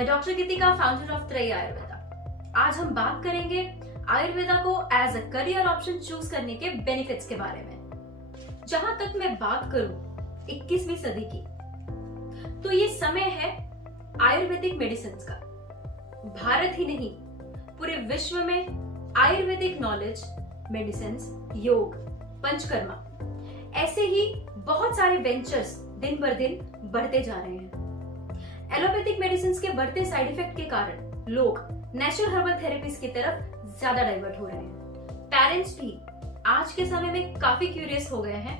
मैं doctor Geetika, founder of त्रयी आयुर्वेदा। आज हम बात करेंगे आयुर्वेदा को as a career option choose करने के बेनिफिट्स के बारे में। जहां तक मैं बात करूं 21वीं सदी की, तो ये समय है आयुर्वेदिक मेडिसिन का। भारत ही नहीं, पूरे विश्व में आयुर्वेदिक नॉलेज, मेडिसिन, योग, पंचकर्मा, ऐसे ही बहुत सारे वेंचर्स दिन बर दिन बढ़ते जा रहे हैं। एलोपैथिक मेडिसिन के बढ़ते साइड इफेक्ट के कारण लोग नेचुरल हर्बल थेरेपीज की तरफ ज्यादा डाइवर्ट हो रहे हैं। पेरेंट्स भी आज के समय में काफी क्यूरियस हो गए हैं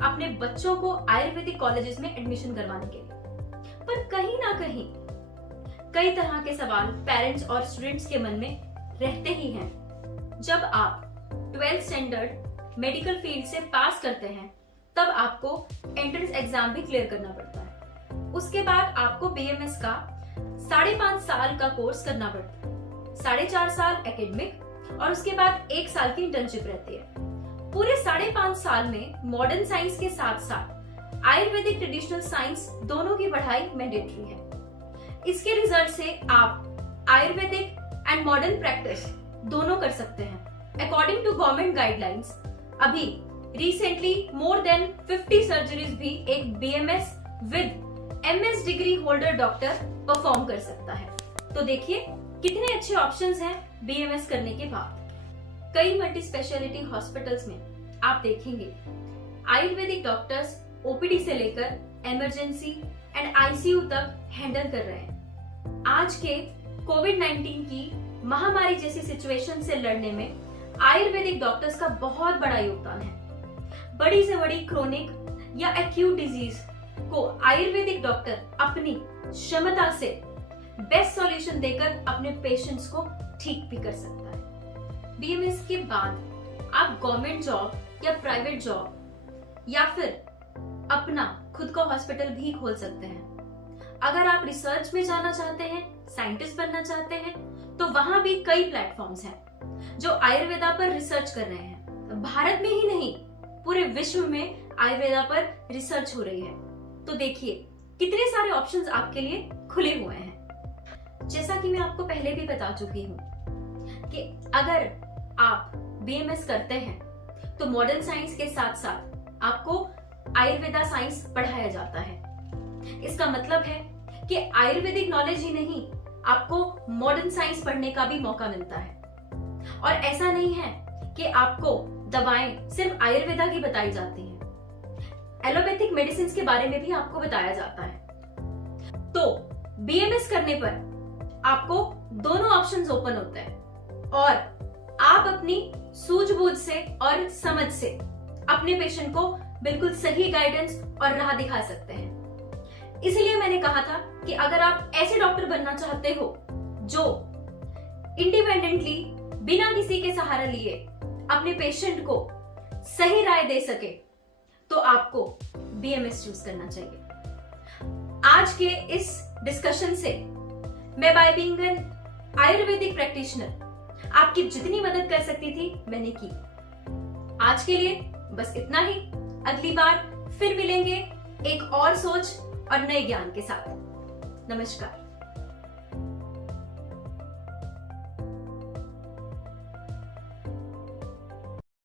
अपने बच्चों को आयुर्वेदिक कॉलेजेस में एडमिशन करवाने के लिए। पर कहीं ना कहीं कई तरह के सवाल पेरेंट्स और स्टूडेंट्स के मन में रहते ही हैं। जब आप 12th स्टैंडर्ड मेडिकल फील्ड से पास करते हैं, तब आपको एंट्रेंस एग्जाम भी क्लियर करना पड़ता है। उसके बाद आपको बीएमएस का 5.5 साल का कोर्स करना पड़ता है। 4.5 साल एकेडमिक और उसके बाद 1 साल की इंटर्नशिप रहती है। पूरे 5.5 साल में मॉडर्न साइंस के साथ साथ आयुर्वेदिक ट्रेडिशनल साइंस दोनों की पढ़ाई मैंडेटरी है। इसके रिजल्ट से आप आयुर्वेदिक एंड मॉडर्न प्रैक्टिस दोनों कर सकते हैं। अकॉर्डिंग टू गवर्नमेंट गाइडलाइंस, अभी रिसेंटली मोर देन 50 सर्जरीज भी एक BMS with MS degree holder doctor perform कर सकता है। तो देखिए कितने अच्छे ऑप्शंस हैं बीएमएस करने के बाद। कई मल्टी स्पेशलिटी हॉस्पिटल्स में आप देखेंगे आयुर्वेदिक डॉक्टर्स ओपीडी से लेकर इमरजेंसी एंड आईसीयू तक हैंडल कर रहे हैं। आज के कोविड-19 की महामारी जैसी सिचुएशन से लड़ने में आयुर्वेदिक डॉक्टर्स का बहुत बड़ा योगदान है। बड़ी से बड़ी क्रोनिक या एक्यूट डिजीज को आयुर्वेदिक डॉक्टर अपनी क्षमता से बेस्ट सॉल्यूशन देकर अपने पेशेंट्स को ठीक भी कर सकता है। बीएमएस के बाद आप गवर्नमेंट जॉब या प्राइवेट जॉब या फिर अपना खुद का हॉस्पिटल भी खोल सकते हैं। अगर आप रिसर्च में जाना चाहते हैं, साइंटिस्ट बनना चाहते हैं, तो वहां भी कई प्लेटफॉर्म्स हैं जो आयुर्वेदा पर रिसर्च कर रहे हैं। भारत में ही नहीं, पूरे विश्व में आयुर्वेदा पर रिसर्च हो रही है। तो देखिए कितने सारे ऑप्शंस आपके लिए खुले हुए हैं। जैसा कि मैं आपको पहले भी बता चुकी हूँ कि अगर आप बीएमएस करते हैं तो मॉडर्न साइंस के साथ साथ आपको आयुर्वेदा साइंस पढ़ाया जाता है। इसका मतलब है कि आयुर्वेदिक नॉलेज ही नहीं, आपको मॉडर्न साइंस पढ़ने का भी मौका मिलता है। और ऐसा नहीं है कि आपको दवाएं सिर्फ आयुर्वेदा की बताई जाती हैं, एलोपैथिक मेडिसिन के बारे में भी आपको बताया जाता है। तो बीएमएस करने पर आपको दोनों ऑप्शंस ओपन होते हैं और आप अपनी सूझबूझ से और समझ से अपने पेशेंट को बिल्कुल सही गाइडेंस और राह दिखा सकते हैं। इसलिए मैंने कहा था कि अगर आप ऐसे डॉक्टर बनना चाहते हो जो इंडिपेंडेंटली बिना किसी के सहारा लिए अपने पेशेंट को सही राय दे सके, तो आपको बीएमएस चूज करना चाहिए। आज के इस डिस्कशन से मैं by being an Ayurvedic practitioner आपकी जितनी मदद कर सकती थी मैंने की। आज के लिए बस इतना ही। अगली बार फिर मिलेंगे एक और सोच और नए ज्ञान के साथ। नमस्कार।